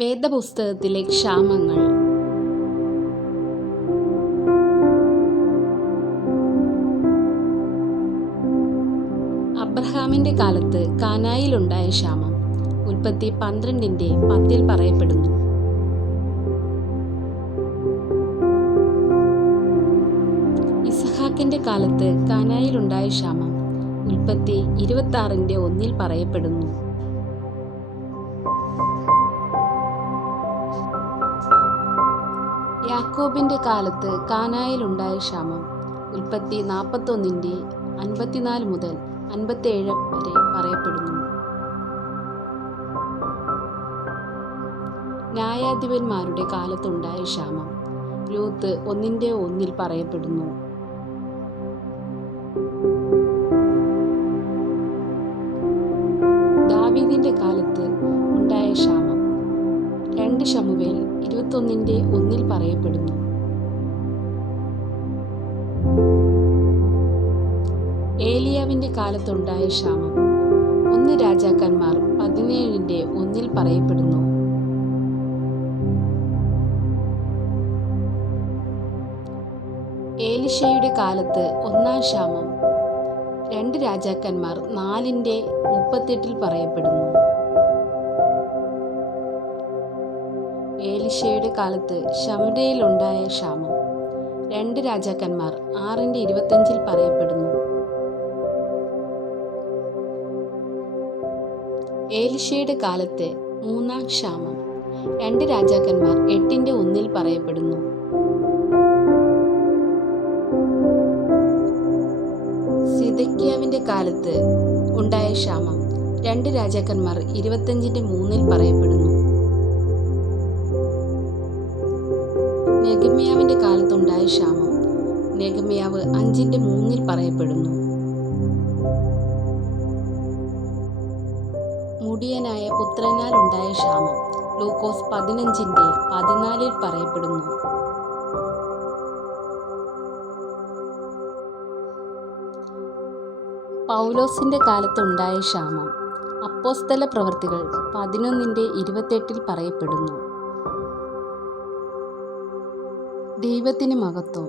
വേദപുസ്തകത്തിലെ ക്ഷാമങ്ങൾ. അബ്രഹാമിന്റെ കാലത്ത് കാനായിലുണ്ടായ ക്ഷാമം ഉൽപ്പത്തി 12:10 പറയപ്പെടുന്നു. ഇസഹാക്കിന്റെ കാലത്ത് കാനായിലുണ്ടായ ക്ഷാമം ഉൽപ്പത്തി 26:1 പറയപ്പെടുന്നു. യാക്കോബിന്റെ കാലത്ത് കാനായിലുണ്ടായ ക്ഷാമം ഉൽപ്പത്തി 41:54 മുതൽ 57 വരെ പറയപ്പെടുന്നു. ന്യായാധിപന്മാരുടെ കാലത്തുണ്ടായ ക്ഷാമം രൂത്ത് 1:1 പറയപ്പെടുന്നു. ദാവീദിന്റെ കാലത്ത് ഉണ്ടായ ക്ഷാമം 2 ശമൂവേൽ 21:1 പറയപ്പെടുന്നു. ഏലിയാവിന്റെ കാലത്തുണ്ടായ ക്ഷാമം 1 രാജാക്കന്മാർ 17:1 പറയപ്പെടുന്നു. ഏലിശയുടെ കാലത്ത് 1 ക്ഷാമം 2 രാജാക്കന്മാർ 4:38 പറയപ്പെടുന്നു. ഏലിശയുടെ കാലത്ത് ശമര്യയിലുണ്ടായ ക്ഷാമം 2 രാജാക്കന്മാർ 6:25 പറയപ്പെടുന്നു. ഏലിശയുടെ കാലത്തെ 3 ക്ഷാമം 2 രാജാക്കന്മാർ 8:1 പറയപ്പെടുന്നു. സിദെക്കീയാവിന്റെ കാലത്ത് ഉണ്ടായ ക്ഷാമം 2 രാജാക്കന്മാർ 25:3 പറയപ്പെടുന്നു. നെഹെമ്യാവിന്റെ കാലത്തുണ്ടായ ക്ഷാമം നെഹെമ്യാവ് 5:3 പറയപ്പെടുന്നു. മുടിയനായ പുത്രനാൽ ഉണ്ടായ ക്ഷാമം ലൂക്കോസ് 15:14 പറയപ്പെടുന്നു. പൗലോസിന്റെ കാലത്തുണ്ടായ ക്ഷാമം അപ്പോസ്തല പ്രവർത്തികൾ 11:28 പറയപ്പെടുന്നു. ദൈവത്തിന് മഹത്വം.